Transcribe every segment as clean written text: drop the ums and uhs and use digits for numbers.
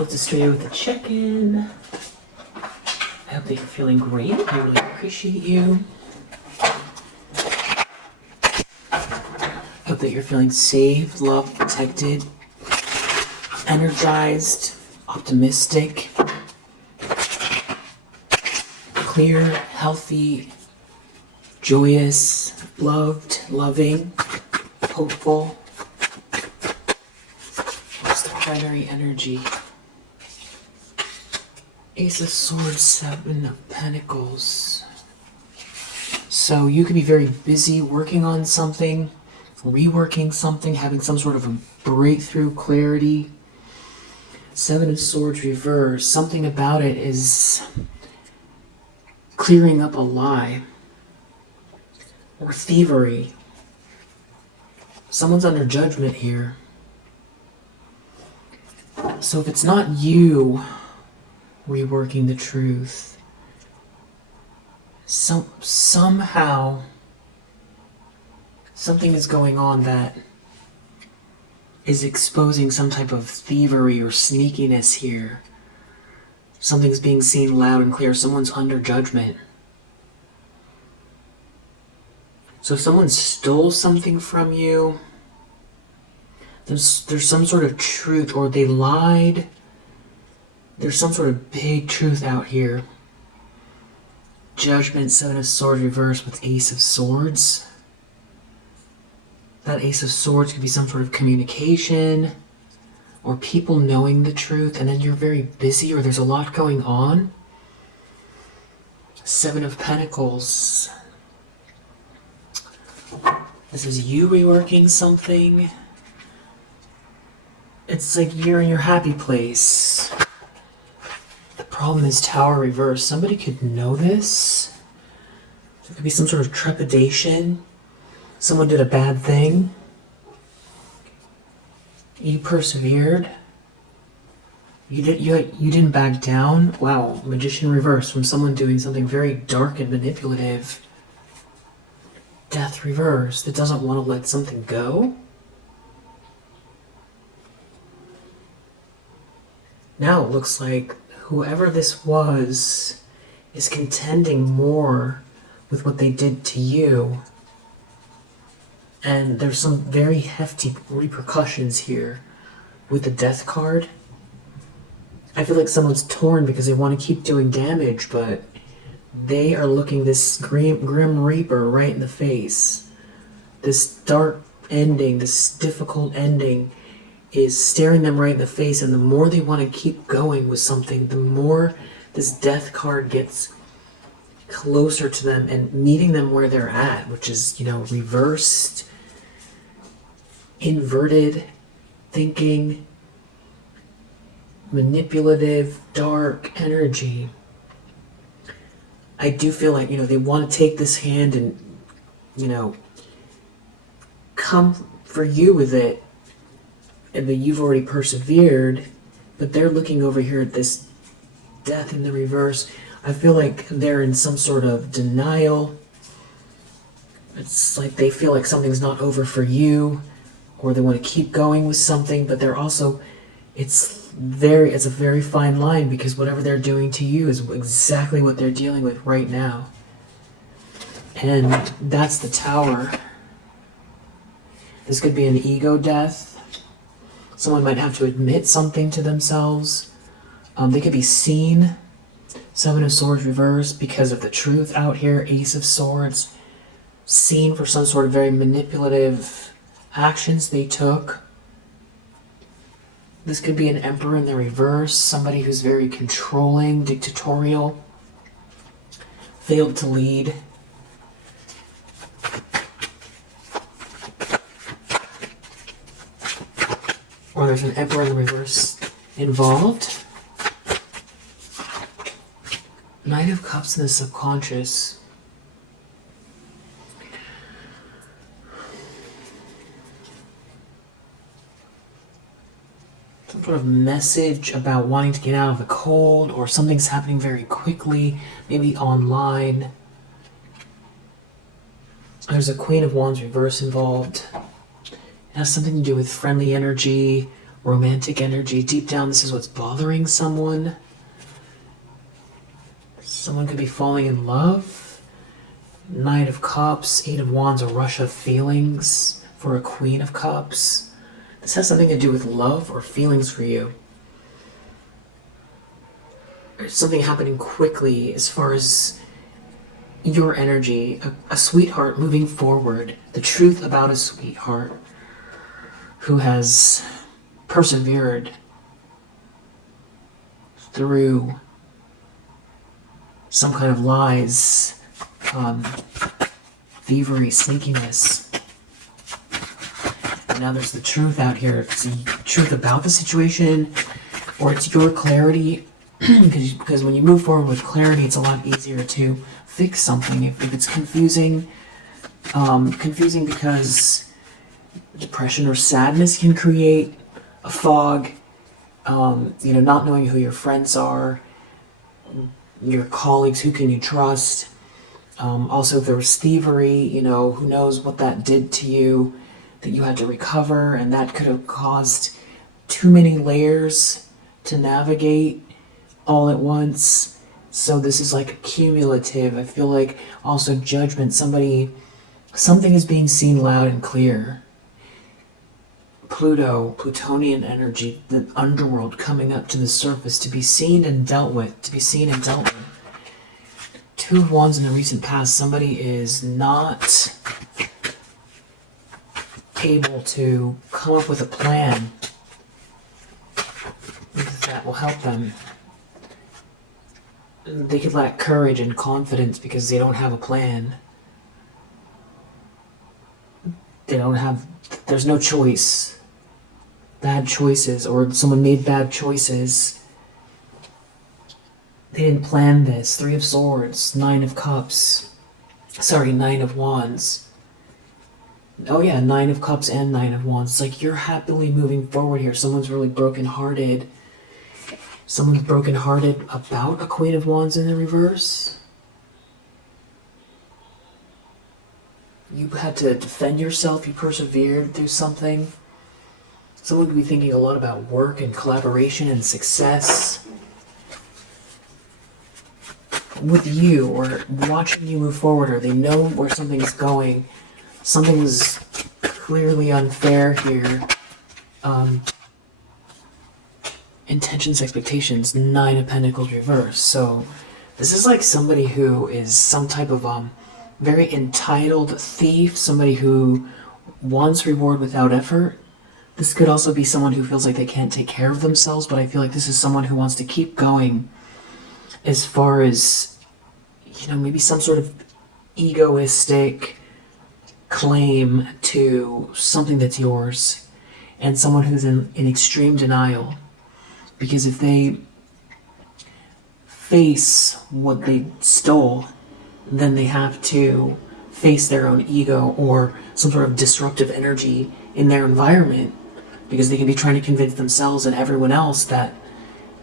Let's just start with a check-in. I hope that you're feeling great. I really appreciate you. Hope that you're feeling safe, loved, protected, energized, optimistic, clear, healthy, joyous, loved, loving, hopeful. What's the primary energy? Ace of Swords, Seven of Pentacles. So you could be very busy working on something, reworking something, having some sort of a breakthrough, clarity. Seven of Swords reverse. Something about it is clearing up a lie or thievery. Someone's under judgment here. So if it's not you reworking the truth, somehow something is going on that is exposing some type of thievery or sneakiness here. Something's being seen loud and clear. Someone's under judgment. So if someone stole something from you, there's some sort of truth, or they lied. There's some sort of big truth out here. Judgment, Seven of Swords reversed with Ace of Swords. That Ace of Swords could be some sort of communication or people knowing the truth, and then you're very busy or there's a lot going on. Seven of Pentacles. This is you reworking something. It's like you're in your happy place. The problem is Tower reversed. Somebody could know this. There could be some sort of trepidation. Someone did a bad thing. You persevered. You didn't back down. Wow, Magician reverse from someone doing something very dark and manipulative. Death reverse that doesn't want to let something go. Now it looks like whoever this was is contending more with what they did to you. And there's some very hefty repercussions here with the Death card. I feel like someone's torn because they want to keep doing damage, but they are looking this grim reaper right in the face. This dark ending, this difficult ending is staring them right in the face, and the more they want to keep going with something, the more this Death card gets closer to them and meeting them where they're at, which is, reversed, inverted thinking, manipulative, dark energy. I do feel like, they want to take this hand and, come for you with it, and that you've already persevered, but they're looking over here at this Death in the reverse. I feel like they're in some sort of denial. It's like they feel like something's not over for you, or they want to keep going with something, but they're also, it's a very fine line, because whatever they're doing to you is exactly what they're dealing with right now. And that's the Tower. This could be an ego death. Someone might have to admit something to themselves. They could be seen. Seven of Swords reversed because of the truth out here. Ace of Swords. Seen for some sort of very manipulative actions they took. This could be an Emperor in the reverse. Somebody who's very controlling, dictatorial. Failed to lead. Or there's an Emperor in the reverse involved. Knight of Cups in the subconscious. Some sort of message about wanting to get out of the cold, or something's happening very quickly, maybe online. There's a Queen of Wands reverse involved. It has something to do with friendly energy, romantic energy. Deep down, this is what's bothering someone. Someone could be falling in love. Knight of Cups, Eight of Wands, a rush of feelings for a Queen of Cups. This has something to do with love or feelings for you. There's something happening quickly as far as your energy. A sweetheart moving forward. The truth about a sweetheart who has persevered through some kind of lies, thievery, sneakiness. And now there's the truth out here. It's the truth about the situation, or it's your clarity. Because when you move forward with clarity, it's a lot easier to fix something. If it's confusing, confusing because depression or sadness can create a fog, not knowing who your friends are, your colleagues, who can you trust. Also, if there was thievery, who knows what that did to you, that you had to recover, and that could have caused too many layers to navigate all at once. So this is like cumulative. I feel like also judgment. Something is being seen loud and clear. Pluto, Plutonian energy, the underworld coming up to the surface to be seen and dealt with. Two of Wands in the recent past. Somebody is not able to come up with a plan that will help them. They could lack courage and confidence because they don't have a plan. There's no choice. Bad choices, or someone made bad choices. They didn't plan this. Three of Swords, Nine of Wands. Oh yeah, Nine of Cups and Nine of Wands. It's like you're happily moving forward here. Someone's really brokenhearted. Someone's brokenhearted about a Queen of Wands in the reverse. You had to defend yourself. You persevered through something. Someone could be thinking a lot about work and collaboration and success with you, or watching you move forward, or they know where something's going. Something was clearly unfair here. Intentions, expectations, Nine of Pentacles reverse. So this is like somebody who is some type of very entitled thief, somebody who wants reward without effort. This could also be someone who feels like they can't take care of themselves, but I feel like this is someone who wants to keep going as far as, maybe some sort of egoistic claim to something that's yours, and someone who's in extreme denial. Because if they face what they stole, then they have to face their own ego or some sort of disruptive energy in their environment, because they can be trying to convince themselves and everyone else that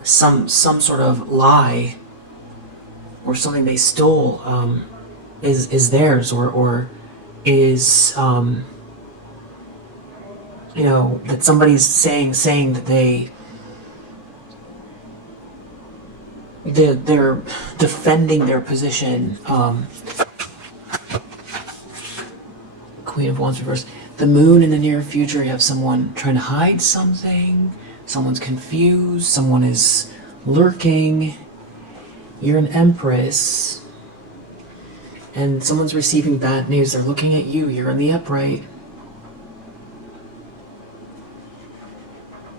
some sort of lie or something they stole is theirs, or is that somebody's saying that they're defending their position. Queen of Wands reverse. The Moon in the near future, you have someone trying to hide something. Someone's confused. Someone is lurking. You're an Empress. And someone's receiving bad news. They're looking at you. You're in the upright.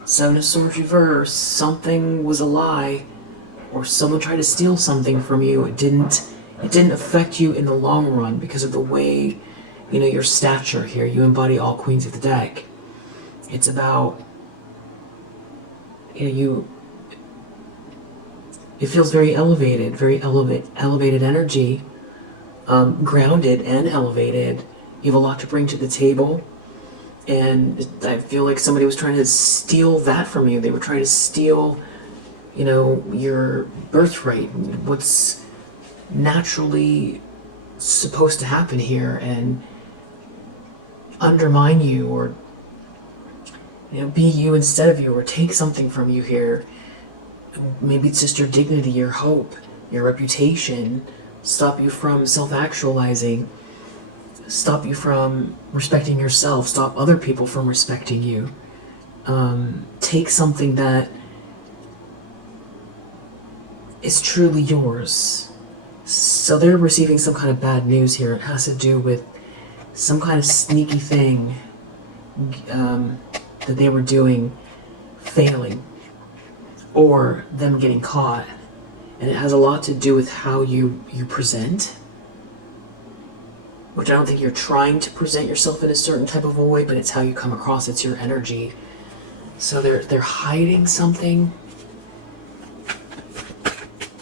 Seven of Swords reverse. Something was a lie, or someone tried to steal something from you. It didn't affect you in the long run because of the way, your stature here. You embody all queens of the deck. It's about, it feels very elevated, elevated energy, grounded and elevated. You have a lot to bring to the table, and I feel like somebody was trying to steal that from you. They were trying to steal, your birthright, what's naturally supposed to happen here, and undermine you, or Be you instead of you, or take something from you here. Maybe it's just your dignity, your hope, your reputation, stop you from self-actualizing, stop you from respecting yourself, stop other people from respecting you. Take something that is truly yours. So they're receiving some kind of bad news here. It has to do with some kind of sneaky thing that they were doing failing, or them getting caught. And it has a lot to do with how you present, which I don't think you're trying to present yourself in a certain type of a way, but it's how you come across. It's your energy. So they're hiding something.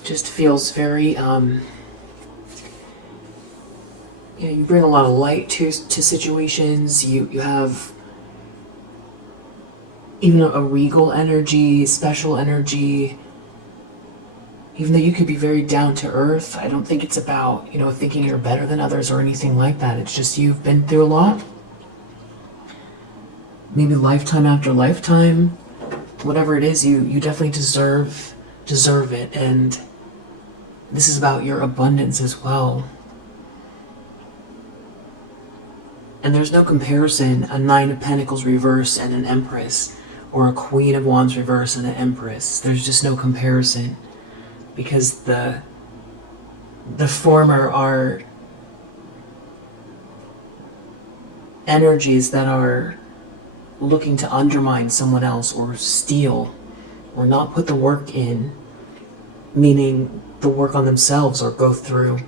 Just feels very you bring a lot of light to situations. You have even a regal energy, special energy. Even though you could be very down to earth, I don't think it's about, thinking you're better than others or anything like that. It's just you've been through a lot. Maybe lifetime after lifetime. Whatever it is, you definitely deserve it. And this is about your abundance as well. And there's no comparison, a Nine of Pentacles reverse and an Empress, or a Queen of Wands reverse and an Empress. There's just no comparison. Because the former are energies that are looking to undermine someone else, or steal, or not put the work in, meaning the work on themselves, or go through,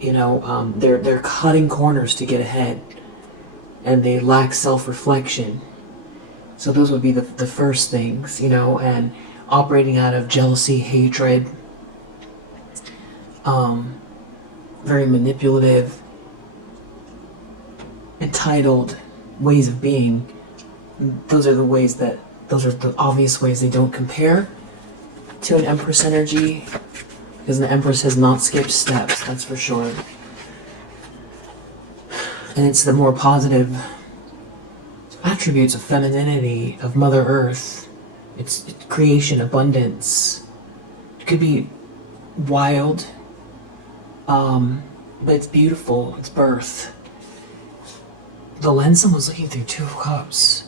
they're cutting corners to get ahead, and they lack self-reflection. So those would be the first things, and operating out of jealousy, hatred, very manipulative, entitled ways of being. Those are the obvious ways they don't compare to an Empress energy, because the Empress has not skipped steps, that's for sure. And it's the more positive attributes of femininity, of Mother Earth. It's creation, abundance. It could be wild, but it's beautiful. It's birth. The lens someone's looking through, Two of Cups.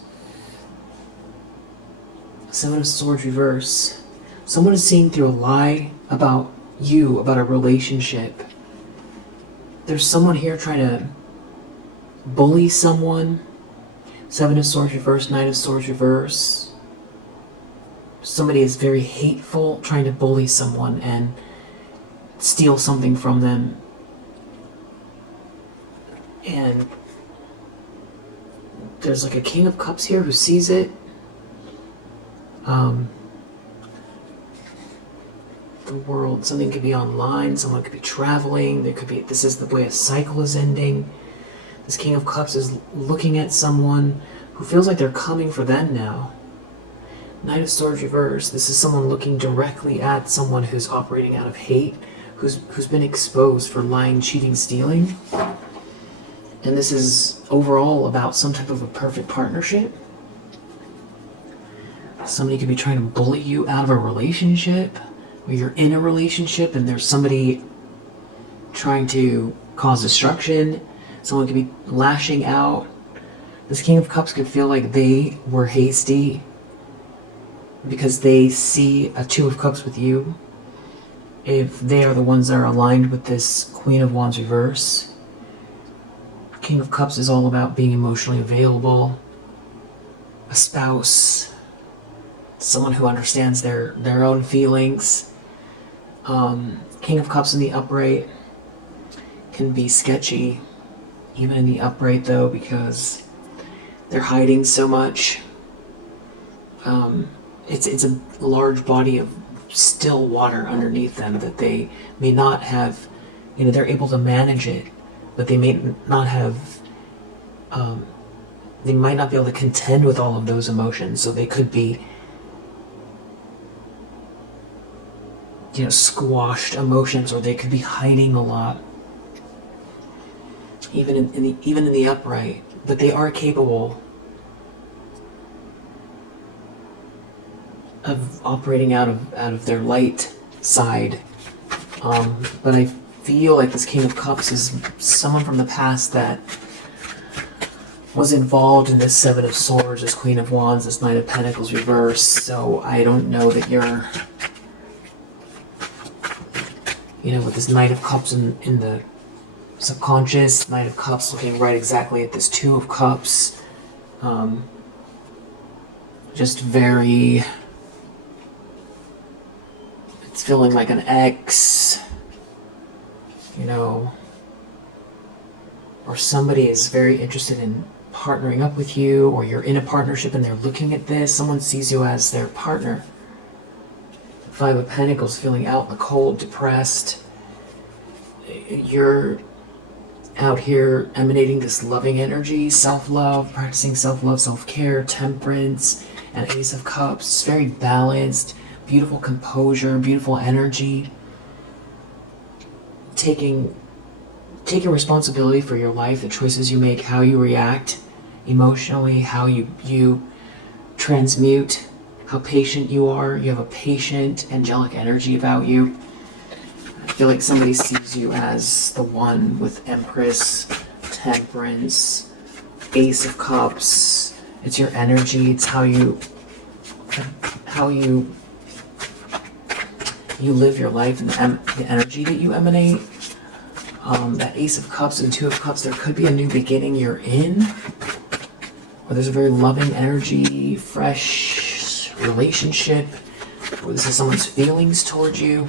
Seven of Swords reverse. Someone is seeing through a lie about you, about a relationship. There's someone here trying to bully someone. Seven of Swords reverse, Nine of Swords reverse. Somebody is very hateful, trying to bully someone and steal something from them. And there's like a King of Cups here who sees it. The world, something could be online, someone could be traveling, this is the way a cycle is ending. This King of Cups is looking at someone who feels like they're coming for them now. Knight of Swords reverse, this is someone looking directly at someone who's operating out of hate, who's been exposed for lying, cheating, stealing. And this is overall about some type of a perfect partnership. Somebody could be trying to bully you out of a relationship, or you're in a relationship and there's somebody trying to cause destruction. Someone could be lashing out. This King of Cups could feel like they were hasty because they see a Two of Cups with you. If they are the ones that are aligned with this Queen of Wands reverse. King of Cups is all about being emotionally available, a spouse, someone who understands their own feelings. King of Cups in the upright can be sketchy, even in the upright though, because they're hiding so much. It's a large body of still water underneath them that they may not have, they're able to manage it, but they may not have, they might not be able to contend with all of those emotions, so they could be squashed emotions, or they could be hiding a lot, even in the upright. But they are capable of operating out of their light side. But I feel like this King of Cups is someone from the past that was involved in this Seven of Swords, this Queen of Wands, this Knight of Pentacles reverse. So I don't know that you're, you know, with this Knight of Cups in the subconscious, Knight of Cups looking right exactly at this Two of Cups. Just very, it's feeling like an ex, you know, or somebody is very interested in partnering up with you, or you're in a partnership and they're looking at this. Someone sees you as their partner. Five of Pentacles, feeling out in the cold, depressed. You're out here emanating this loving energy, self-love, practicing self-love, self-care, temperance, and Ace of Cups. It's very balanced, beautiful composure, beautiful energy. Taking responsibility for your life, the choices you make, how you react emotionally, how you transmute, how patient you are. You have a patient, angelic energy about you. I feel like somebody sees you as the one with Empress, Temperance, Ace of Cups. It's your energy. It's how you live your life, and the energy that you emanate. That Ace of Cups and Two of Cups, there could be a new beginning you're in, or there's a very loving energy, fresh relationship, or this is someone's feelings towards you.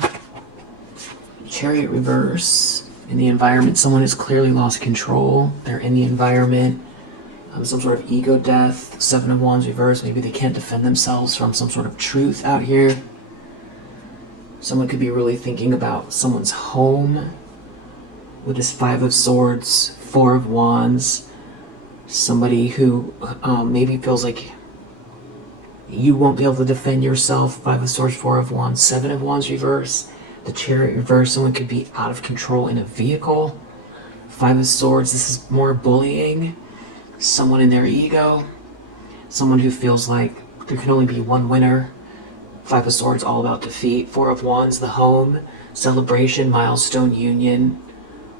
Chariot reverse. In the environment, someone has clearly lost control. They're in the environment. Some sort of ego death. Seven of Wands reverse. Maybe they can't defend themselves from some sort of truth out here. Someone could be really thinking about someone's home with this Five of Swords, Four of Wands. Somebody who maybe feels like you won't be able to defend yourself. Five of Swords, Four of Wands, Seven of Wands reverse. The Chariot reverse, someone could be out of control in a vehicle. Five of Swords, this is more bullying. Someone in their ego. Someone who feels like there can only be one winner. Five of Swords, all about defeat. Four of Wands, the home. Celebration, milestone, union,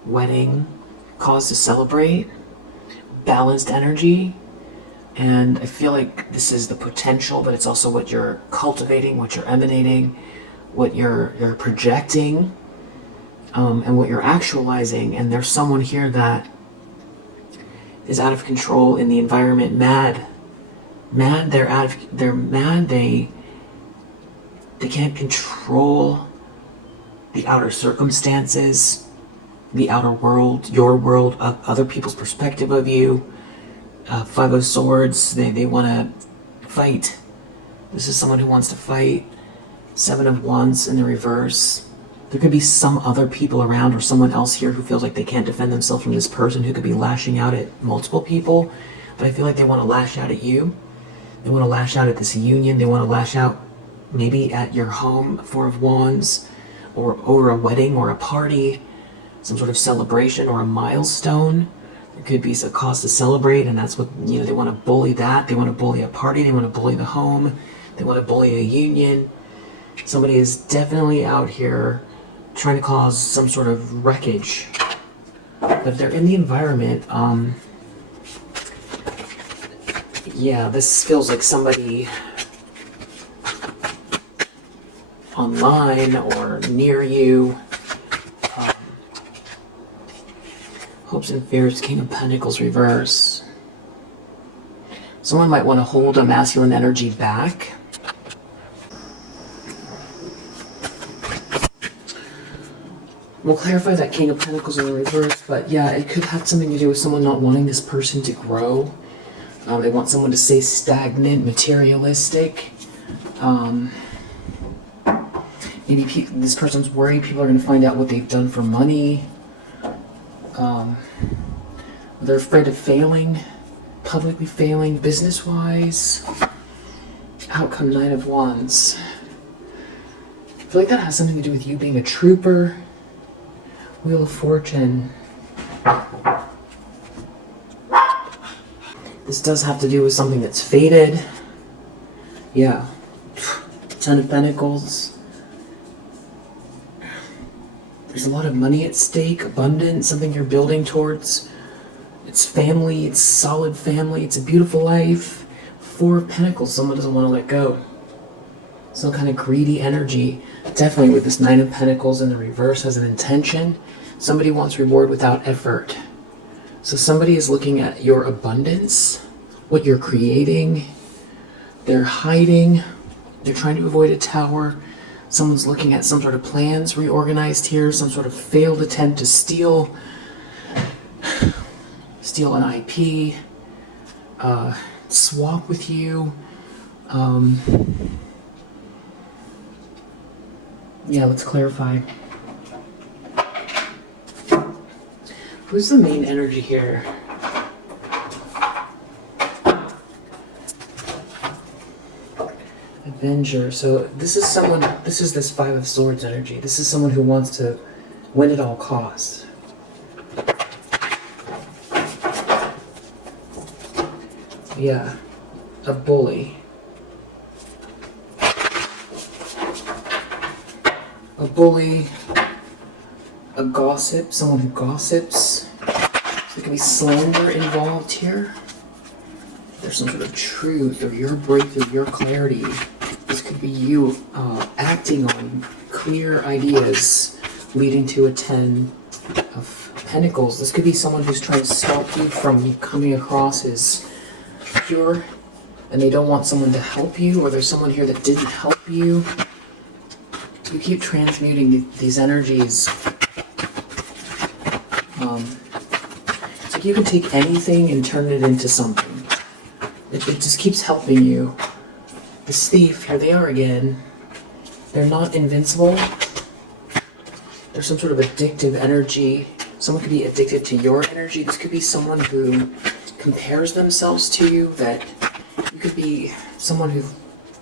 wedding. Cause to celebrate. Balanced energy. And I feel like this is the potential, but it's also what you're cultivating, what you're emanating, what you're projecting, and what you're actualizing. And there's someone here that is out of control in the environment, mad, they're mad, they can't control the outer circumstances, the outer world, your world, other people's perspective of you. Five of Swords, they want to fight. This is someone who wants to fight. Seven of Wands in the reverse. There could be some other people around, or someone else here who feels like they can't defend themselves from this person, who could be lashing out at multiple people. But I feel like they want to lash out at you. They want to lash out at this union. They want to lash out maybe at your home, Four of Wands, or over a wedding or a party, some sort of celebration or a milestone. There could be a cause to celebrate, and that's what, you know, they want to bully that. They want to bully a party. They want to bully the home. They want to bully a union. Somebody is definitely out here trying to cause some sort of wreckage. But if they're in the environment, yeah, this feels like somebody online or near you. Hopes and fears, King of Pentacles reverse. Someone might want to hold a masculine energy back. We'll clarify that King of Pentacles in the reverse, but yeah, it could have something to do with someone not wanting this person to grow. They want someone to stay stagnant, materialistic. Maybe this person's worried people are going to find out what they've done for money. They're afraid of failing, publicly failing, business-wise. Outcome, Nine of Wands. I feel like that has something to do with you being a trooper. Wheel of Fortune. This does have to do with something that's fated. Yeah. Ten of Pentacles. There's a lot of money at stake, abundance, something you're building towards. It's family, it's solid family, it's a beautiful life. Four of Pentacles, someone doesn't want to let go. Some kind of greedy energy. Definitely with this Nine of Pentacles in the reverse has an intention. Somebody wants reward without effort. So somebody is looking at your abundance, what you're creating. They're hiding. They're trying to avoid a tower. Someone's looking at some sort of plans reorganized here, some sort of failed attempt to steal an IP, swap with you. Yeah, let's clarify. Who's the main energy here? Avenger. So this is someone, this is this Five of Swords energy. This is someone who wants to win at all costs. Yeah, a bully. A bully, a gossip, someone who gossips. So there can be slander involved here. There's some sort of truth or your breakthrough, your clarity. This could be you acting on clear ideas leading to a Ten of Pentacles. This could be someone who's trying to stop you from coming across as pure and they don't want someone to help you, or there's someone here that didn't help you. You keep transmuting these energies. It's like you can take anything and turn it into something. It just keeps helping you. This thief, here they are again. They're not invincible. There's some sort of addictive energy. Someone could be addicted to your energy. This could be someone who compares themselves to you. That you could be someone who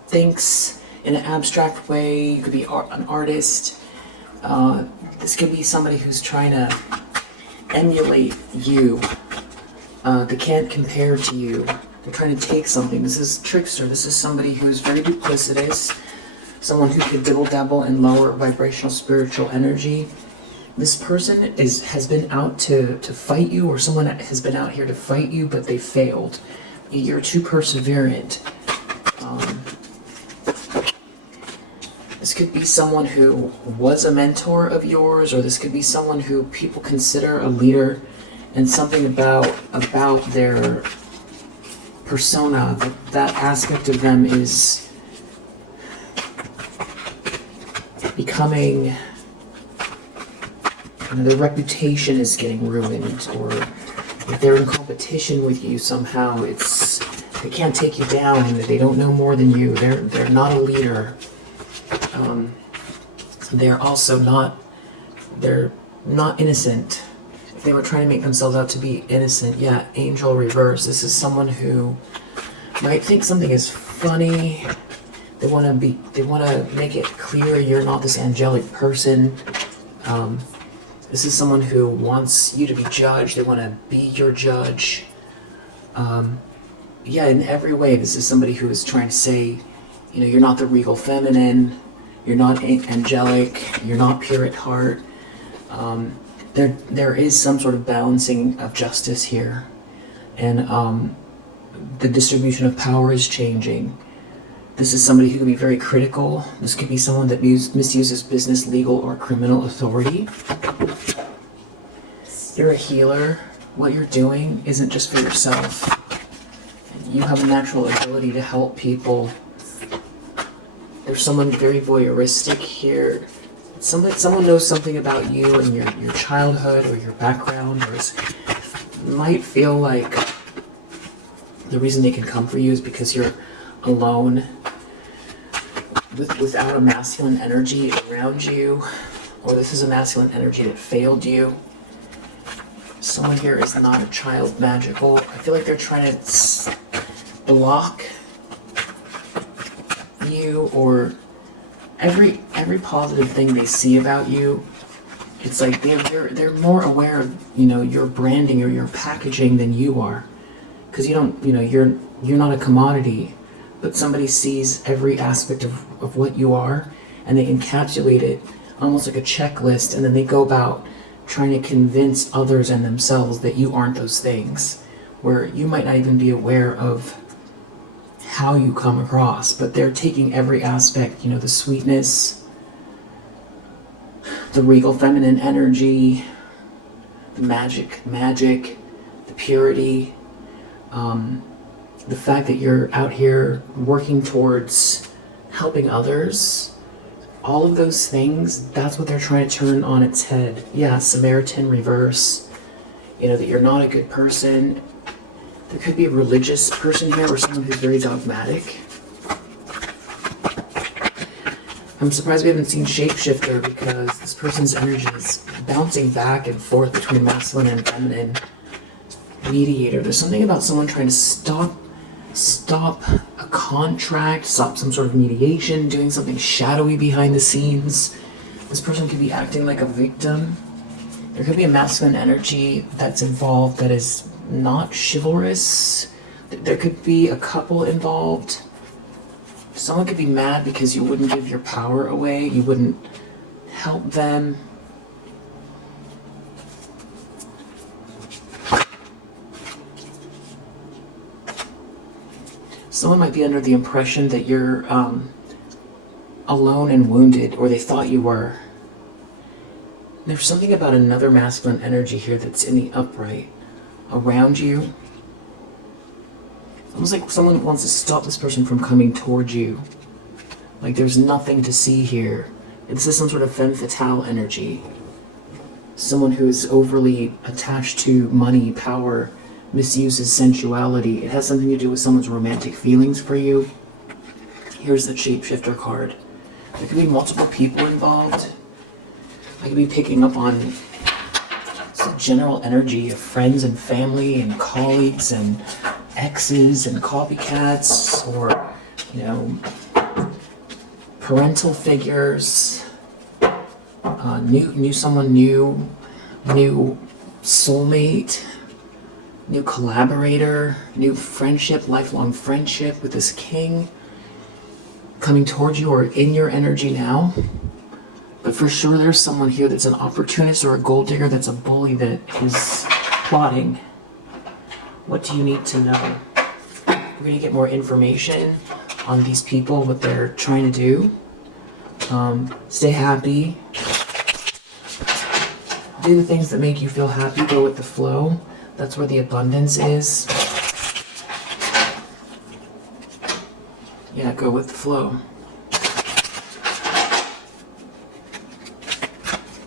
thinks in an abstract way. You could be an artist. This could be somebody who's trying to emulate you. They can't compare to you. They're trying to take something. This is trickster. This is somebody who's very duplicitous. Someone who could dibble-dabble in lower vibrational spiritual energy. This person has been out to fight you, or someone has been out here to fight you, but they failed. You're too perseverant. This could be someone who was a mentor of yours, or this could be someone who people consider a leader, and something about their persona, that aspect of them is becoming, their reputation is getting ruined, or if they're in competition with you somehow, they can't take you down, they don't know more than you, they're not a leader. They're also they're not innocent. If they were trying to make themselves out to be innocent, yeah, angel reverse. This is someone who might think something is funny. They want to make it clear you're not this angelic person. This is someone who wants you to be judged. They want to be your judge. Yeah, in every way, this is somebody who is trying to say, you're not the regal feminine. You're not angelic. You're not pure at heart. There is some sort of balancing of justice here, and the distribution of power is changing. This is somebody who can be very critical. This could be someone that misuses business, legal, or criminal authority. You're a healer. What you're doing isn't just for yourself. You have a natural ability to help people. There's someone very voyeuristic here. Someone knows something about you and your childhood or your background, or might feel like the reason they can come for you is because you're alone, without a masculine energy around you, or this is a masculine energy that failed you. Someone here is not a child magical. I feel like they're trying to block you, or every positive thing they see about you. It's like they're more aware of your branding or your packaging than you are, because you're not a commodity. but somebody sees every aspect of what you are, and they encapsulate it almost like a checklist, and then they go about trying to convince others and themselves that you aren't those things, where you might not even be aware of how you come across, but they're taking every aspect, the sweetness, the regal feminine energy, the magic, the purity, the fact that you're out here working towards helping others. All of those things, that's what they're trying to turn on its head. Yeah, Samaritan reverse, that you're not a good person. There could be a religious person here or someone who's very dogmatic. I'm surprised we haven't seen shapeshifter, because this person's energy is bouncing back and forth between masculine and feminine. Mediator. There's something about someone trying to stop a contract, stop some sort of mediation, doing something shadowy behind the scenes. This person could be acting like a victim. There could be a masculine energy that's involved that is not chivalrous. There could be a couple involved. Someone could be mad because you wouldn't give your power away, you wouldn't help them. Someone might be under the impression that you're alone and wounded, or they thought you were. There's something about another masculine energy here that's in the upright around you. Almost like someone wants to stop this person from coming towards you. Like there's nothing to see here. This is some sort of femme fatale energy. Someone who is overly attached to money, power, misuses sensuality. It has something to do with someone's romantic feelings for you. Here's the shapeshifter card. There could be multiple people involved. I could be picking up on the general energy of friends and family and colleagues and exes and copycats, or parental figures, someone new soulmate, new collaborator, new friendship, lifelong friendship with this king coming towards you or in your energy now. But for sure there's someone here that's an opportunist or a gold digger, that's a bully, that is plotting. What do you need to know? We're going to get more information on these people, what they're trying to do. Stay happy. Do the things that make you feel happy. Go with the flow. That's where the abundance is. Yeah, go with the flow.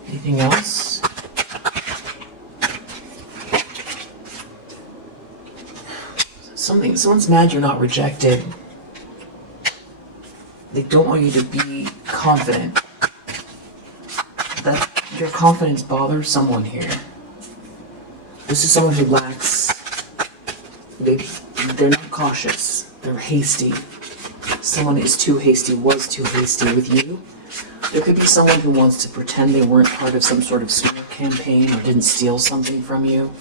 Anything else? Someone's mad you're not rejected. They don't want you to be confident. That your confidence bothers someone here. This is someone who lacks, they're not cautious, they're hasty. Someone is too hasty, was too hasty with you. There could be someone who wants to pretend they weren't part of some sort of smear campaign or didn't steal something from you.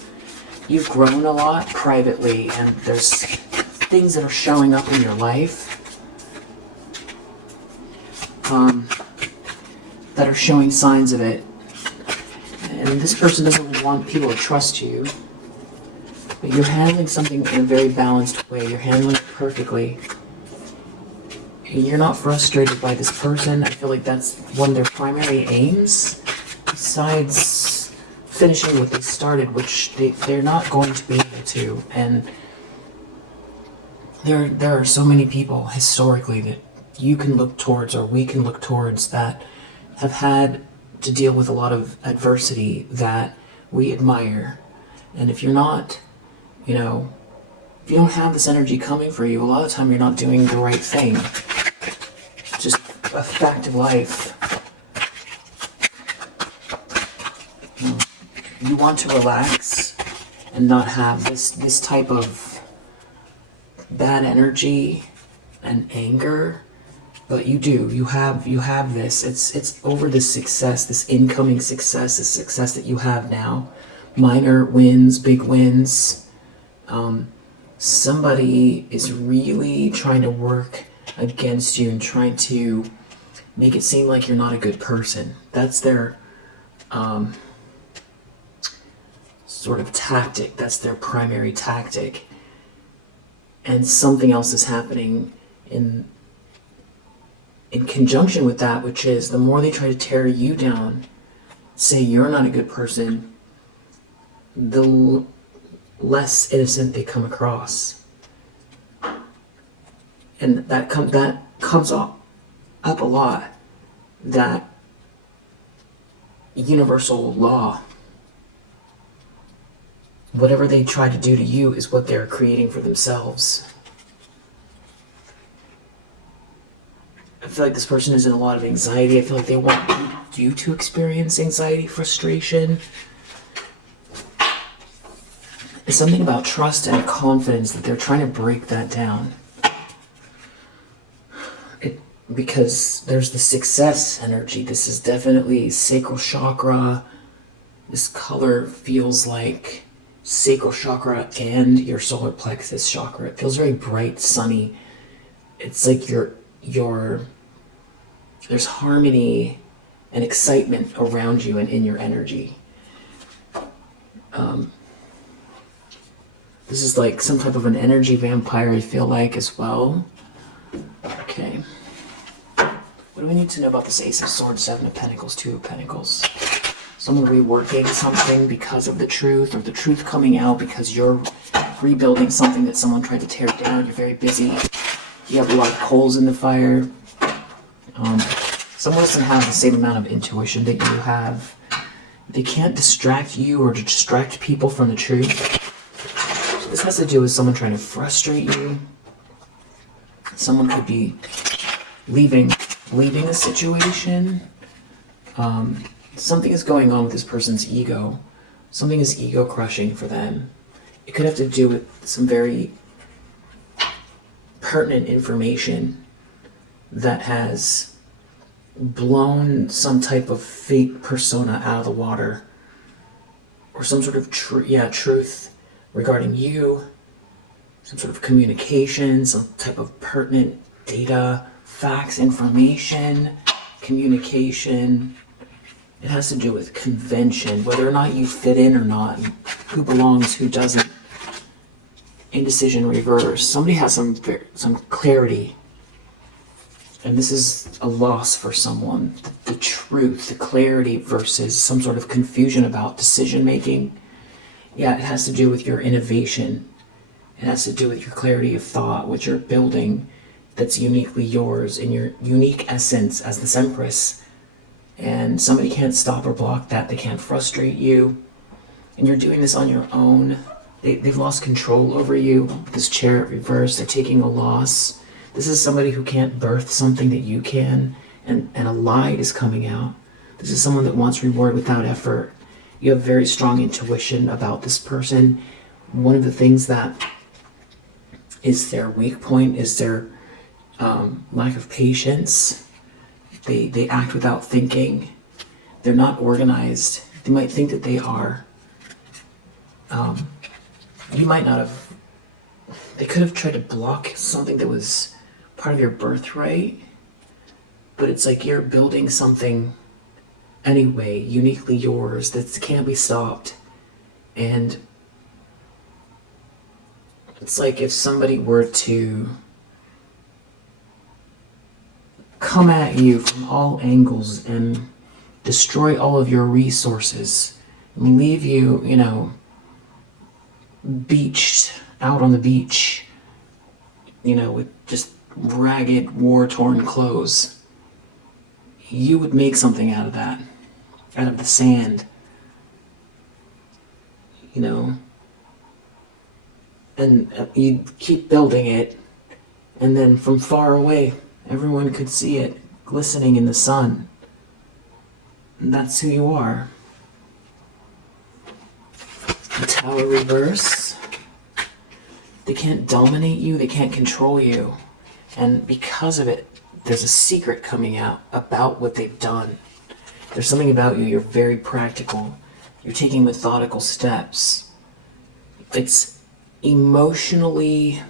You've grown a lot privately, and there's things that are showing up in your life that are showing signs of it. And this person doesn't want people to trust you, but you're handling something in a very balanced way. You're handling it perfectly. You're not frustrated by this person. I feel like that's one of their primary aims, besides finishing what they started, which they're not going to be able to. And there are so many people historically that you can look towards, or we can look towards, that have had to deal with a lot of adversity that we admire. And if you're not, if you don't have this energy coming for you, a lot of the time you're not doing the right thing. It's just a fact of life. You want to relax and not have this type of bad energy and anger. But you do. You have this. It's over this success, this incoming success, this success that you have now. Minor wins, big wins. somebody is really trying to work against you and trying to make it seem like you're not a good person. That's their sort of tactic. That's their primary tactic. And something else is happening in conjunction with that, which is the more they try to tear you down, say you're not a good person, the less innocent they come across. And that comes up a lot, that universal law. Whatever they try to do to you is what they're creating for themselves. I feel like this person is in a lot of anxiety. I feel like they want you to experience anxiety, frustration. There's something about trust and confidence that they're trying to break that down. Because there's the success energy. This is definitely sacral chakra. This color feels like sacral chakra and your solar plexus chakra. It feels very bright, sunny. It's like there's harmony and excitement around you and in your energy. This is like some type of an energy vampire, I feel like, as well. Okay. What do we need to know about this Ace of Swords, Seven of Pentacles, Two of Pentacles? Someone reworking something because of the truth, or the truth coming out because you're rebuilding something that someone tried to tear down. You're very busy. You have a lot of coals in the fire. Someone doesn't have the same amount of intuition that you have. They can't distract you or distract people from the truth. So this has to do with someone trying to frustrate you. Someone could be leaving a situation. Something is going on with this person's ego. Something is ego crushing for them. It could have to do with some very pertinent information that has blown some type of fake persona out of the water, or some sort of truth regarding you, some sort of communication, some type of pertinent data, facts, information, communication. It has to do with convention, whether or not you fit in or not, who belongs, who doesn't. Indecision reverse. Somebody has some clarity, and this is a loss for someone. The truth, the clarity versus some sort of confusion about decision making. Yeah, it has to do with your innovation. It has to do with your clarity of thought, what you're building that's uniquely yours in your unique essence as this Empress. And somebody can't stop or block that. They can't frustrate you. And you're doing this on your own. They've lost control over you. This Chariot reverse, they're taking a loss. This is somebody who can't birth something that you can, and a lie is coming out. This is someone that wants reward without effort. You have very strong intuition about this person. One of the things that is their weak point is their lack of patience. They act without thinking. They're not organized. They might think that they are. You might not have. They could have tried to block something that was part of your birthright, but it's like you're building something anyway, uniquely yours, that can't be stopped. And it's like if somebody were to come at you from all angles and destroy all of your resources and leave you, beached out on the beach, with just ragged, war-torn clothes. You would make something out of that, out of the sand, and you'd keep building it, and then from far away, everyone could see it glistening in the sun. And that's who you are. The Tower reverse. They can't dominate you, they can't control you. And because of it, there's a secret coming out about what they've done. There's something about you, you're very practical. You're taking methodical steps. It's, emotionally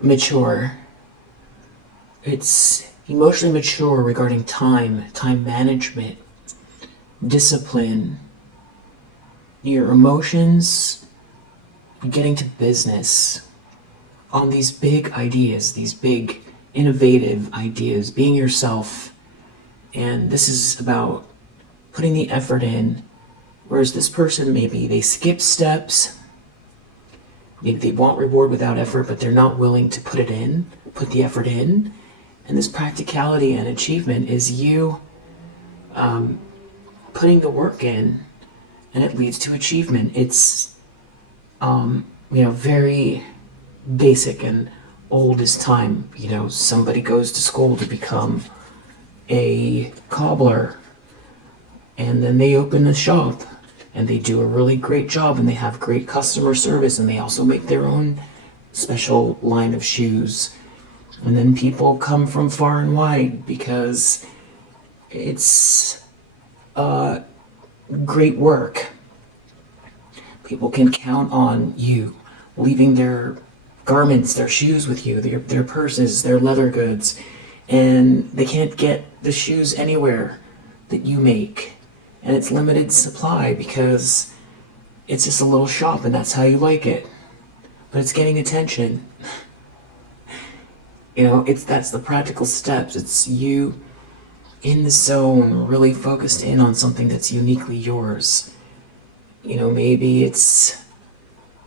mature. It's emotionally mature regarding time management, discipline, your emotions, getting to business on these big ideas, these big innovative ideas, being yourself. And this is about putting the effort in. Whereas this person, maybe they skip steps, maybe they want reward without effort, but they're not willing to put the effort in. And this practicality and achievement is you putting the work in, and it leads to achievement. It's, very basic and old as time. Somebody goes to school to become a cobbler, and then they open a shop, and they do a really great job, and they have great customer service, and they also make their own special line of shoes. And then people come from far and wide because it's great work. People can count on you leaving their garments, their shoes with you, their purses, their leather goods, and they can't get the shoes anywhere that you make. And it's limited supply because it's just a little shop and that's how you like it. But it's getting attention. That's the practical steps. It's you in the zone, really focused in on something that's uniquely yours. Maybe it's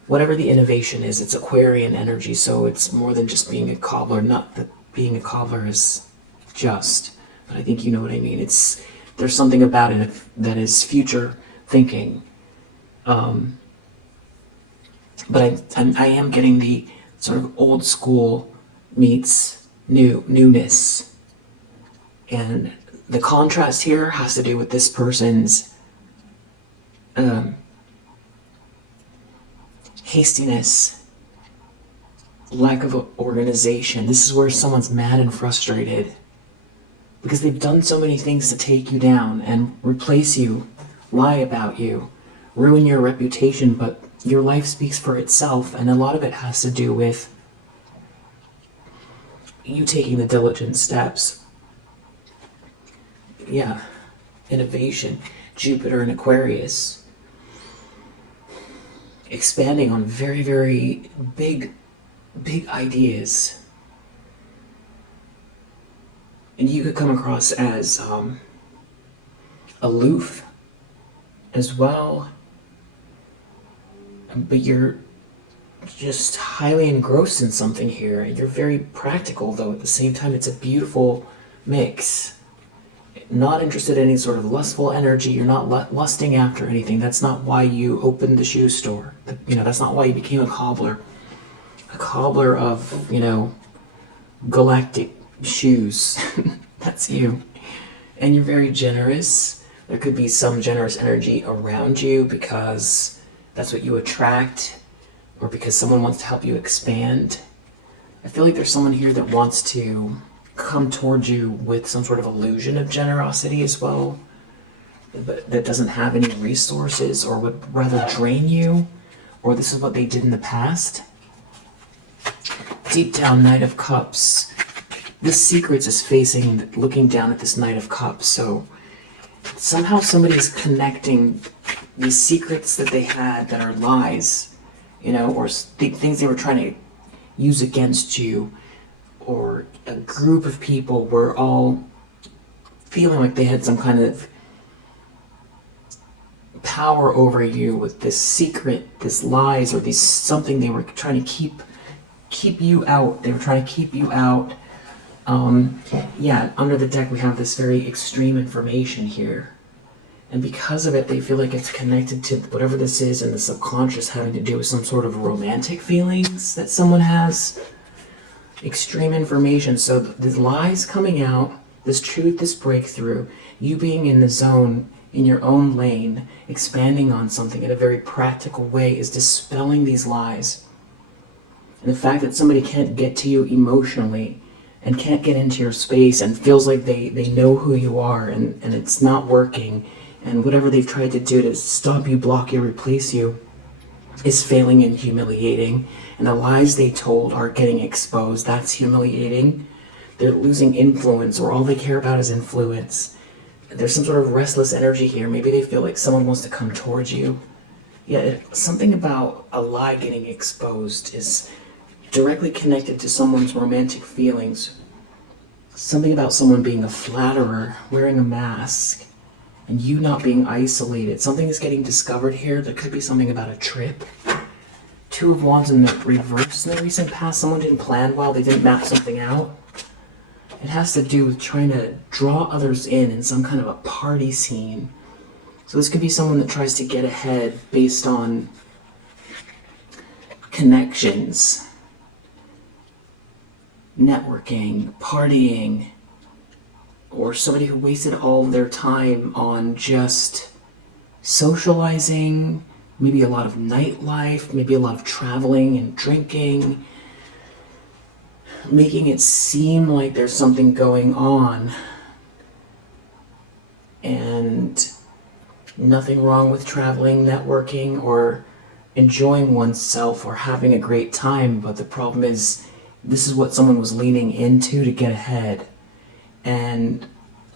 whatever the innovation is. It's Aquarian energy, so it's more than just being a cobbler. Not that being a cobbler is just, but I think you know what I mean. There's something about it that is future thinking. But I am getting the sort of old school meets newness. And the contrast here has to do with this person's hastiness, lack of organization. This is where someone's mad and frustrated because they've done so many things to take you down and replace you, lie about you, ruin your reputation, but your life speaks for itself, and a lot of it has to do with you taking the diligent steps. Yeah, innovation, Jupiter and Aquarius, expanding on very, very big ideas. And you could come across as aloof as well, but you're just highly engrossed in something here. You're very practical, though at the same time it's a beautiful mix. Not interested in any sort of lustful energy. You're not lusting after anything. That's not why you opened the shoe store. That's not why you became a cobbler. A cobbler of, galactic shoes. That's you. And you're very generous. There could be some generous energy around you because that's what you attract, or because someone wants to help you expand. I feel like there's someone here that wants to come towards you with some sort of illusion of generosity as well, but that doesn't have any resources, or would rather drain you, or this is what they did in the past. Deep down, Knight of Cups. This Secrets is looking down at this Knight of Cups, so somehow somebody's connecting these secrets that they had that are lies, or things they were trying to use against you, or a group of people were all feeling like they had some kind of power over you with this secret, this lies, or something they were trying to keep you out. They were trying to keep you out. Under the deck we have this very extreme information here. And because of it, they feel like it's connected to whatever this is in the subconscious, having to do with some sort of romantic feelings that someone has. Extreme information. So the lies coming out, this truth, this breakthrough, you being in the zone, in your own lane, expanding on something in a very practical way, is dispelling these lies. And the fact that somebody can't get to you emotionally and can't get into your space and feels like they know who you are, and it's not working, and whatever they've tried to do to stop you, block you, replace you, is failing and humiliating, and the lies they told are getting exposed. That's humiliating. They're losing influence, or all they care about is influence. There's some sort of restless energy here. Maybe they feel like someone wants to come towards you. Yeah, something about a lie getting exposed is directly connected to someone's romantic feelings. Something about someone being a flatterer, wearing a mask, and you not being isolated. Something is getting discovered here. There could be something about a trip. Two of Wands in the reverse in the recent past. Someone didn't plan well. They didn't map something out. It has to do with trying to draw others in some kind of a party scene. So this could be someone that tries to get ahead based on connections, networking, partying, or somebody who wasted all their time on just socializing, maybe a lot of nightlife, maybe a lot of traveling and drinking, making it seem like there's something going on. And nothing wrong with traveling, networking, or enjoying oneself or having a great time, but the problem is this is what someone was leaning into to get ahead. And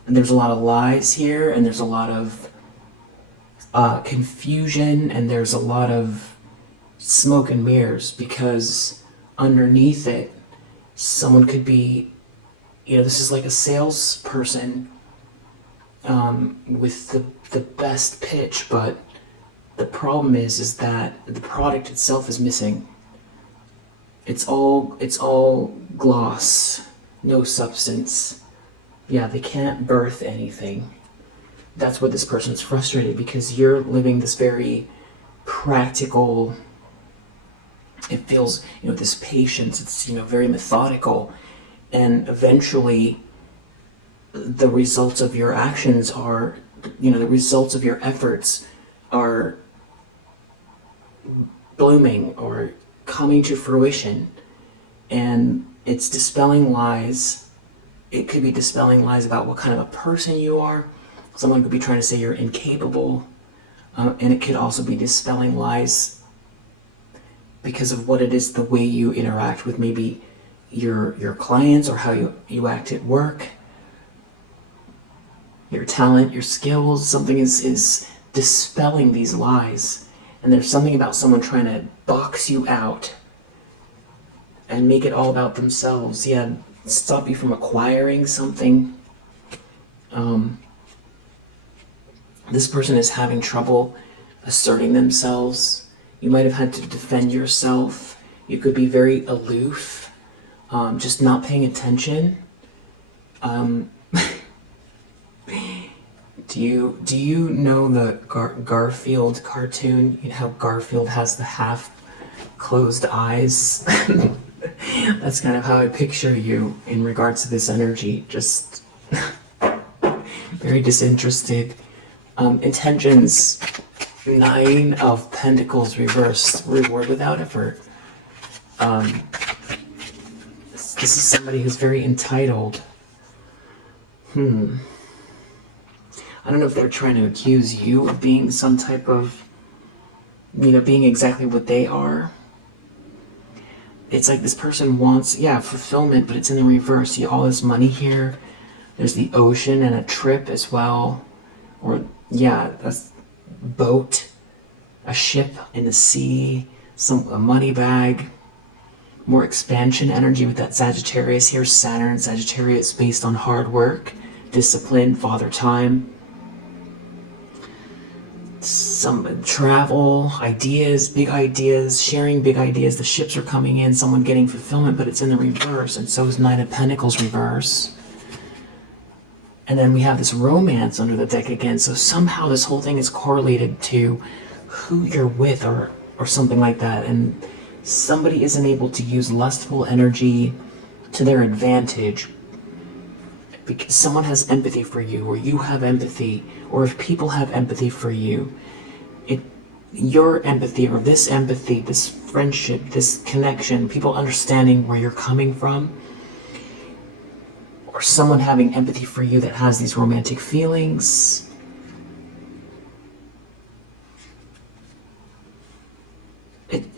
there's a lot of lies here, and there's a lot of confusion, and there's a lot of smoke and mirrors, because underneath it, someone could be, this is like a salesperson with the best pitch, but the problem is that the product itself is missing. It's all gloss, no substance. Yeah, they can't birth anything. That's what this person's frustrated, because you're living this very practical, it feels, this patience, it's, very methodical, and eventually the results of your actions are, the results of your efforts are blooming or coming to fruition, and it's dispelling lies. It could be dispelling lies about what kind of a person you are. Someone could be trying to say you're incapable, and it could also be dispelling lies because of what it is, the way you interact with maybe your clients, or how you act at work, your talent, your skills. Something is dispelling these lies, and there's something about someone trying to box you out and make it all about themselves. Yeah, stop you from acquiring something. This person is having trouble asserting themselves. You might have had to defend yourself. You could be very aloof, just not paying attention. Do you know the Garfield cartoon? How Garfield has the half closed eyes? That's kind of how I picture you in regards to this energy. Just very disinterested. Intentions, 9 of Pentacles reversed, reward without effort. This is somebody who's very entitled. I don't know if they're trying to accuse you of being some type of, being exactly what they are. It's like this person wants, fulfillment, but it's in the reverse. See all this money here. There's the ocean and a trip as well. Or, a boat, a ship in the sea, a money bag. More expansion energy with that Sagittarius here. Saturn, Sagittarius, based on hard work, discipline, father time. Some travel, ideas, big ideas, sharing big ideas. The ships are coming in, someone getting fulfillment, but it's in the reverse, and so is 9 of Pentacles reverse. And then we have this romance under the deck again, so somehow this whole thing is correlated to who you're with, or something like that, and somebody isn't able to use lustful energy to their advantage because someone has empathy for you, or you have empathy, or if people have empathy for you, your empathy, or this empathy, this friendship, this connection, people understanding where you're coming from, or someone having empathy for you that has these romantic feelings.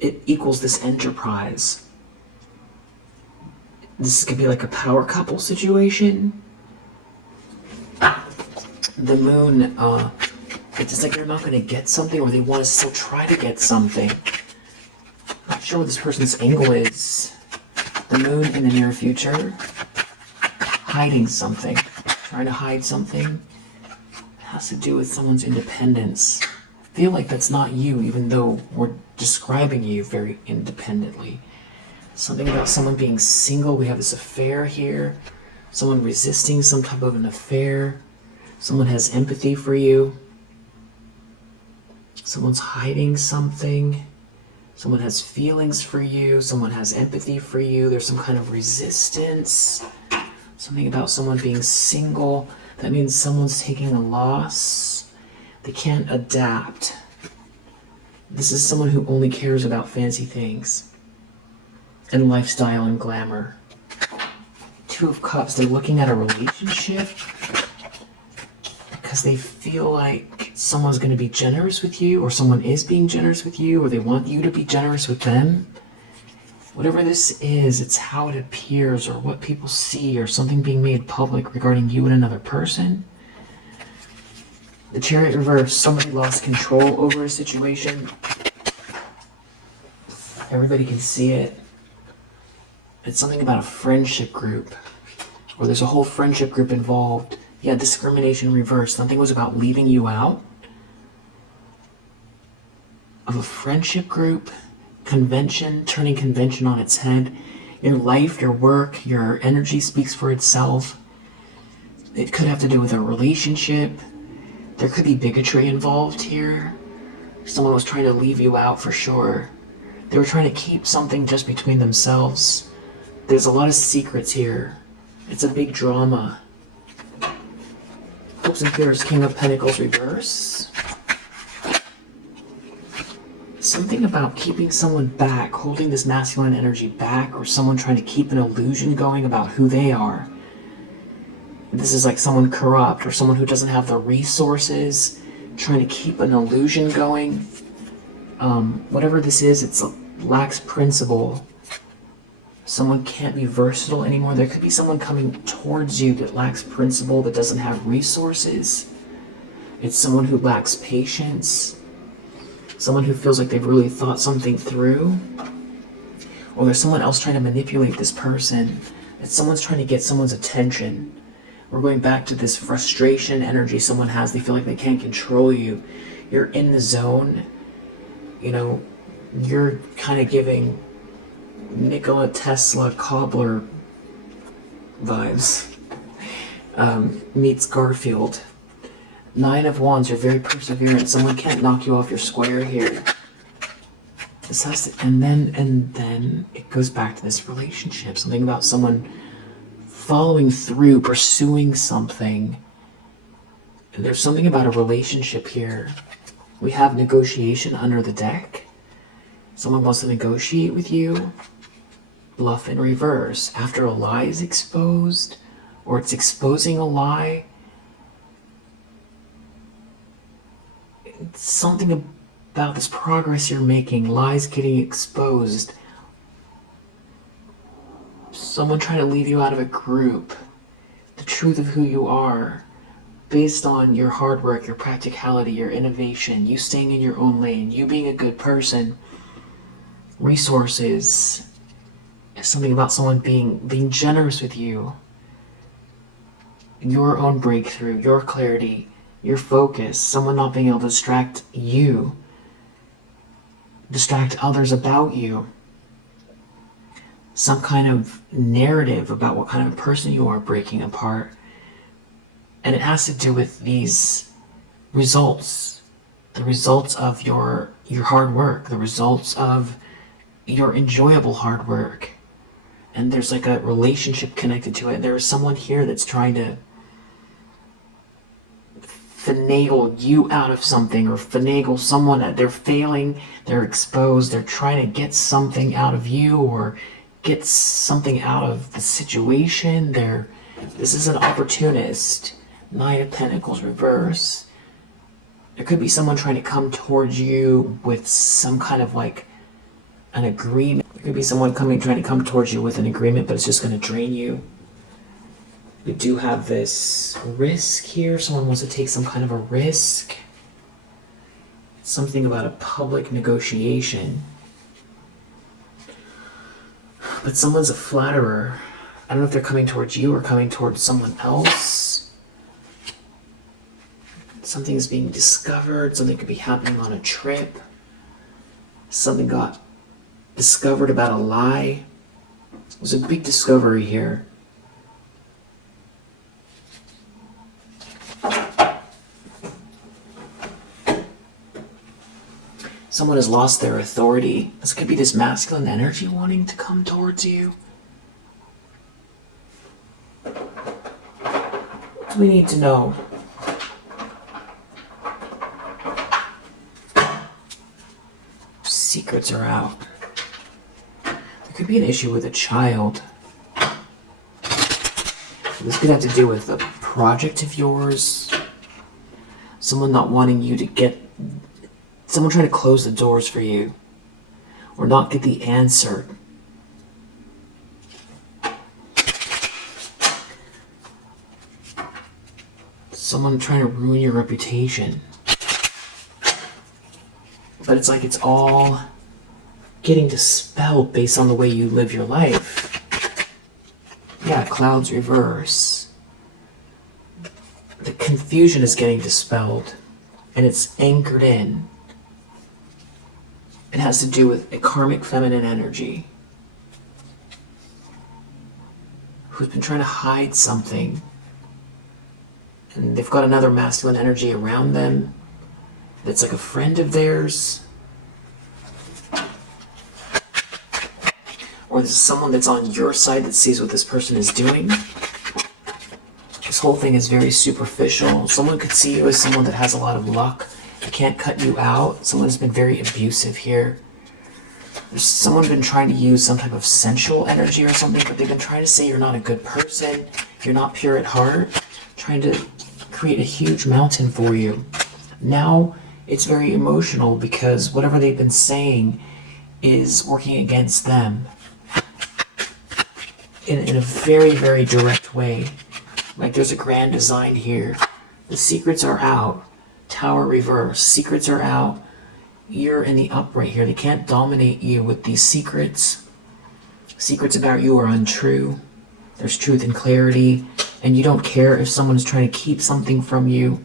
it equals this enterprise. This could be like a power couple situation. The moon, it's like they're not going to get something, or they want to still try to get something. Not sure what this person's angle is. The moon in the near future, hiding something, trying to hide something. It has to do with someone's independence. I feel like that's not you, even though we're describing you very independently. Something about someone being single. We have this affair here. Someone resisting some type of an affair. Someone has empathy for you. Someone's hiding something. Someone has feelings for you. Someone has empathy for you. There's some kind of resistance. Something about someone being single. That means someone's taking a loss. They can't adapt. This is someone who only cares about fancy things and lifestyle and glamour. Two of Cups, they're looking at a relationship because they feel like someone's going to be generous with you, or someone is being generous with you, or they want you to be generous with them. Whatever this is, it's how it appears, or what people see, or something being made public regarding you and another person. The Chariot reverse, somebody lost control over a situation. Everybody can see it. It's something about a friendship group, or there's a whole friendship group involved. Yeah, discrimination reversed. Something was about leaving you out of a friendship group. Convention, turning convention on its head. Your life, your work, your energy speaks for itself. It could have to do with a relationship. There could be bigotry involved here. Someone was trying to leave you out for sure. They were trying to keep something just between themselves. There's a lot of secrets here. It's a big drama. Hopes and fears, King of Pentacles reverse. Something about keeping someone back, holding this masculine energy back, or someone trying to keep an illusion going about who they are. This is like someone corrupt, or someone who doesn't have the resources, trying to keep an illusion going. Whatever this is, it lacks principle. Someone can't be versatile anymore. There could be someone coming towards you that lacks principle, that doesn't have resources. It's someone who lacks patience. Someone who feels like they've really thought something through. Or there's someone else trying to manipulate this person. It's someone's trying to get someone's attention. We're going back to this frustration energy someone has. They feel like they can't control you. You're in the zone. You know, you're kind of giving Nikola Tesla cobbler vibes. Meets Garfield. 9 of Wands, you're very perseverant. Someone can't knock you off your square here. This has to, and then it goes back to this relationship. Something about someone following through, pursuing something. There's something about a relationship here. We have negotiation under the deck. Someone wants to negotiate with you. Bluff in reverse. After a lie is exposed, or it's exposing a lie, it's something about this progress you're making, lies getting exposed. Someone trying to leave you out of a group. The truth of who you are, based on your hard work, your practicality, your innovation, you staying in your own lane, you being a good person. Resources. Something about someone being generous with you. Your own breakthrough, your clarity, your focus. Someone not being able to distract you. Distract others about you. Some kind of narrative about what kind of a person you are breaking apart. And it has to do with these results. The results of your hard work. The results of your enjoyable hard work. And there's like a relationship connected to it. There is someone here that's trying to finagle you out of something, or finagle someone. They're failing, they're exposed, they're trying to get something out of you, or get something out of the situation. This is an opportunist. 9 of Pentacles reverse. There could be someone trying to come towards you with some kind of like an agreement. There could be someone trying to come towards you with an agreement, but it's just going to drain you. We do have this risk here. Someone wants to take some kind of a risk. Something about a public negotiation. But someone's a flatterer. I don't know if they're coming towards you or coming towards someone else. Something's being discovered. Something could be happening on a trip. Something got discovered about a lie. There's a big discovery here. Someone has lost their authority. This could be this masculine energy wanting to come towards you. What do we need to know? Secrets are out. There could be an issue with a child. This could have to do with a project of yours. Someone not wanting you to get... Someone trying to close the doors for you. Or not get the answer. Someone trying to ruin your reputation. But it's like it's all getting dispelled based on the way you live your life. Yeah, clouds reverse. The confusion is getting dispelled. And it's anchored in. It has to do with a karmic feminine energy. Who's been trying to hide something. And they've got another masculine energy around them. That's like a friend of theirs. Or there's someone that's on your side that sees what this person is doing. This whole thing is very superficial. Someone could see you as someone that has a lot of luck. They can't cut you out. Someone has been very abusive here. There's someone been trying to use some type of sensual energy or something, but they've been trying to say you're not a good person. You're not pure at heart. Trying to create a huge mountain for you. Now, it's very emotional because whatever they've been saying is working against them in a very, very direct way. Like there's a grand design here. The secrets are out. Tower reverse. Secrets are out. You're in the upright here. They can't dominate you with these secrets. Secrets about you are untrue. There's truth and clarity. And you don't care if someone's trying to keep something from you.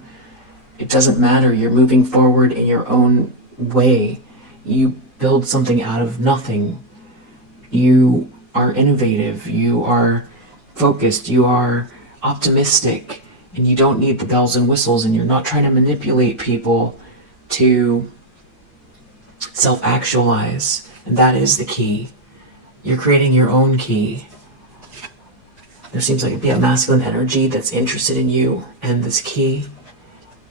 It doesn't matter. You're moving forward in your own way. You build something out of nothing. You are innovative. You are focused. You are optimistic. And you don't need the bells and whistles. And you're not trying to manipulate people to self-actualize. And that is the key. You're creating your own key. There seems like it'd be a masculine energy that's interested in you and this key.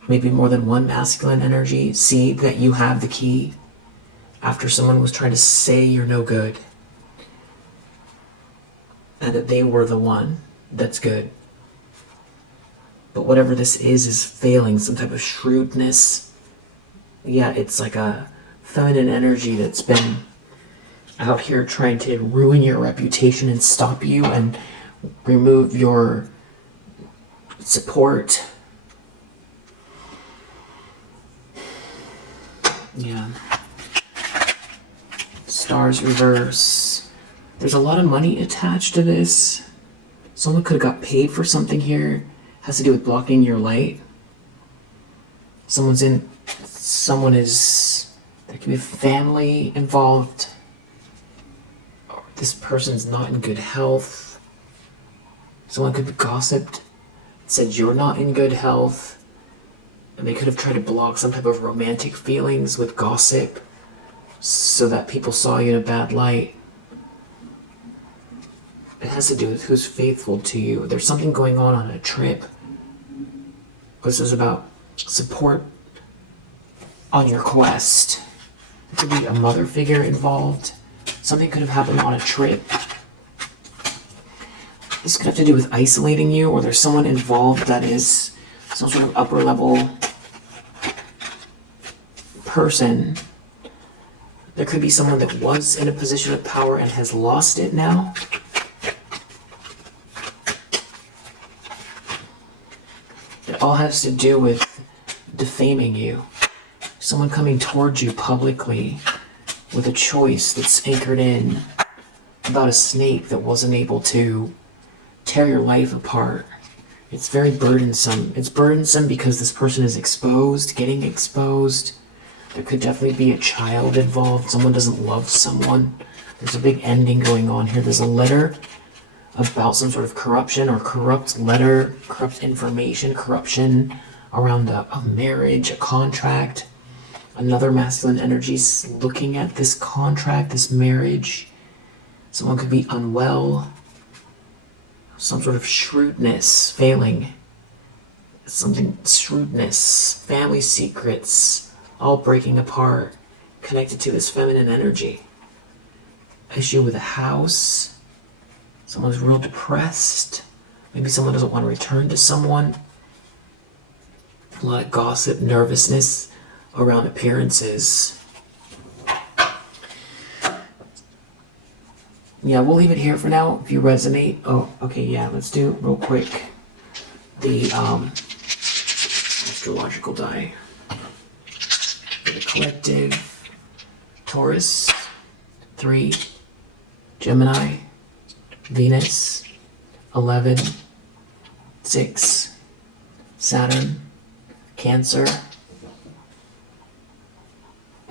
Maybe more than one masculine energy. See that you have the key after someone was trying to say you're no good. And that they were the one that's good. But whatever this is failing. Some type of shrewdness. Yeah, it's like a feminine energy that's been out here trying to ruin your reputation and stop you and remove your support. Yeah. Stars reverse. There's a lot of money attached to this. Someone could have got paid for something here. Has to do with blocking your light. There could be family involved. Or this person's not in good health. Someone could have gossiped, said you're not in good health. And they could have tried to block some type of romantic feelings with gossip so that people saw you in a bad light. It has to do with who's faithful to you. There's something going on a trip. This is about support on your quest. There could be a mother figure involved. Something could have happened on a trip. This could have to do with isolating you, or there's someone involved that is some sort of upper level person There could be someone that was in a position of power and has lost it now. It all has to do with defaming you. Someone coming towards you publicly with a choice that's anchored in about a snake that wasn't able to tear your life apart. It's very burdensome. It's burdensome because this person is exposed, getting exposed. There could definitely be a child involved. Someone doesn't love someone. There's a big ending going on here. There's a letter about some sort of corruption or corrupt letter, corrupt information, corruption around a marriage, a contract. Another masculine energy's looking at this contract, this marriage. Someone could be unwell. Some sort of shrewdness failing. Something, shrewdness, family secrets, all breaking apart, connected to this feminine energy. Issue with a house. Someone's real depressed. Maybe someone doesn't want to return to someone. A lot of gossip, nervousness around appearances. Yeah, we'll leave it here for now. If you resonate. Oh, okay, yeah, let's do real quick the astrological die. The collective, Taurus, 3, Gemini, Venus, 11, 6, Saturn, Cancer.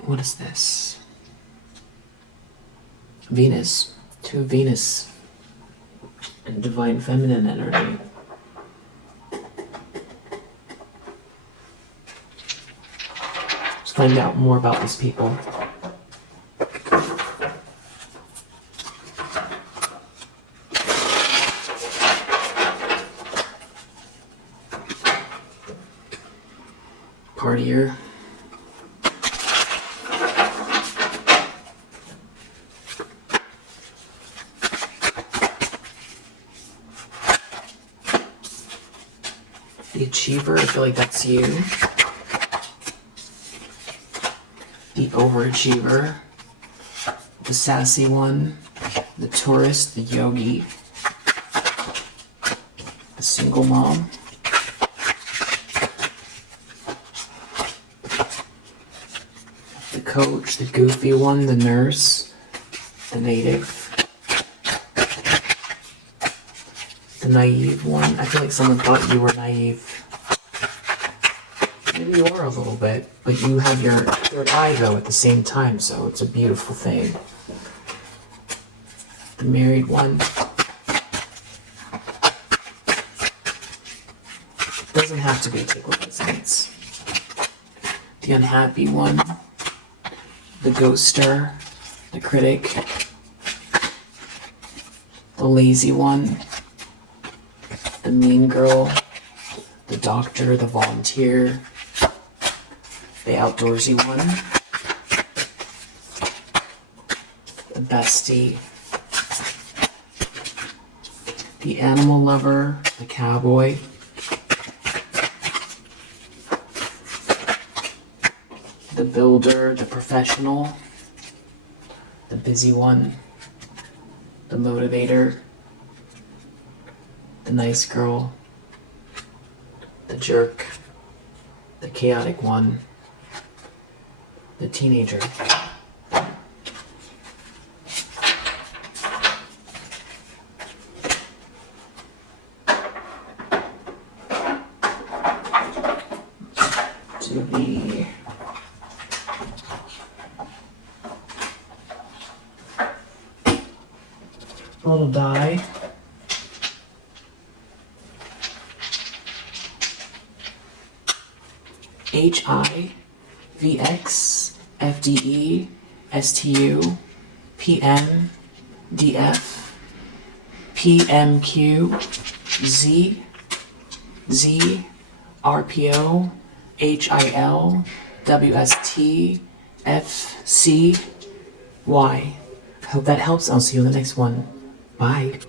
What is this? Venus, 2 Venus, and divine feminine energy. Let's find out more about these people. Partier. The achiever, I feel like that's you. The overachiever. The sassy one. The tourist, the yogi. The single mom. The coach, the goofy one, the nurse, the native. The naive one. I feel like someone thought you were naive. Maybe you are a little bit, but you have your third eye though at the same time, so it's a beautiful thing. The married one. Doesn't have to be, take what resonates. The unhappy one. The ghoster. The critic. The lazy one. The mean girl, the doctor, the volunteer, the outdoorsy one, the bestie, the animal lover, the cowboy, the builder, the professional, the busy one, the motivator, the nice girl, the jerk, the chaotic one, the teenager. To be a little die. HIVX FDE STU PM DF PMQ Z RPO HIL WST FCY. I hope that helps. I'll see you in the next one. Bye.